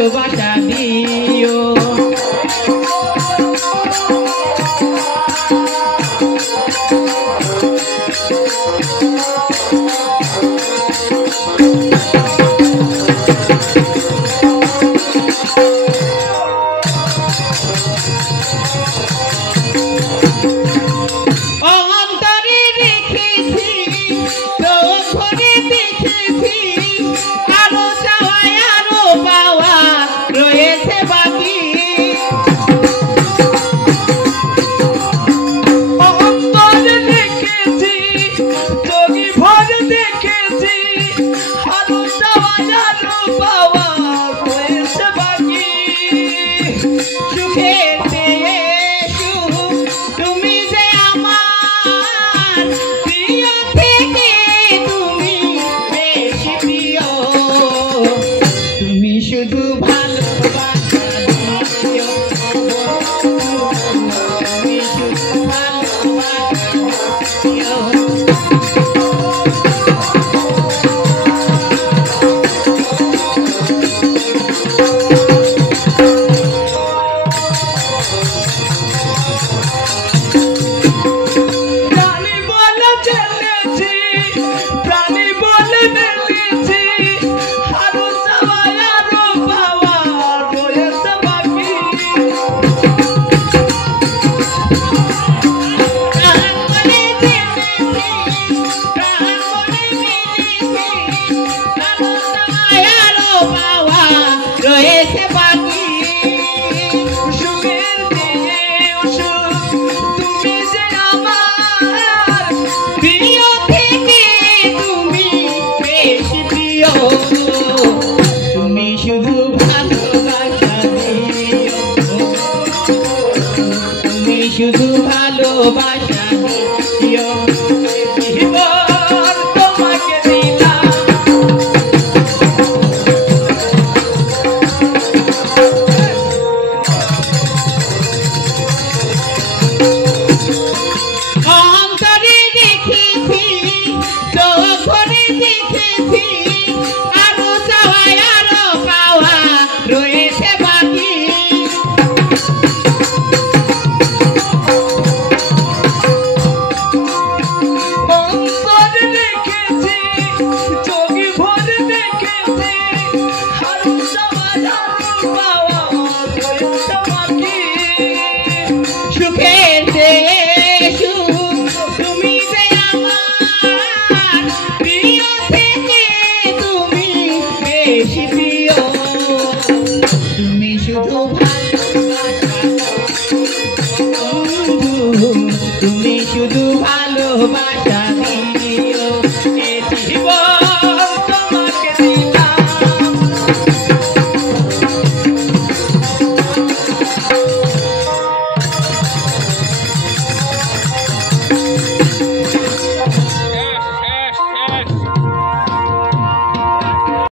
ভালোবাসা দিও। শুধু ভালোবাসা দিও, তুমি শুধু ভালোবাসা দিও। প্রাণী বলে চলেছি, প্রাণী বলে মেলেছি, আরো চাওয়াই আরো পাওয়া রয়েছে বাকি। প্রাণ বলে জেনেছি, প্রাণ বলে মেলেছি, আরো চাওয়াই আরো পাওয়া রয়েছে বাকি। সুখের দিয়ে অসুখ, তুমি যে আমার প্রিয় থেকে তুমি বেশি প্রিয়। তুমি শুধু ভালোবাসা দিও, তুমি শুধু ভালোবাসা দিও। জীবন তোমাকে দিলাম, অন্তরে দেখেছি, চোখে দেখেছি, আরো চাওয়াই আরো পাওয়া রয়েছে বাকি। অন্তরে দেখেছি, চোখে ভরে দেখেছি, আরো চাওয়াই আরো পাওয়া রয়েছে বাকি। সুখের চেয়ে সুখ, তুমি যে আমার প্রিয় থেকে তুমি বেশি প্রিয়। তুমি শুধু ভালোবাসা, বন্ধু তুমি শুধু ভালোবাসা দিও।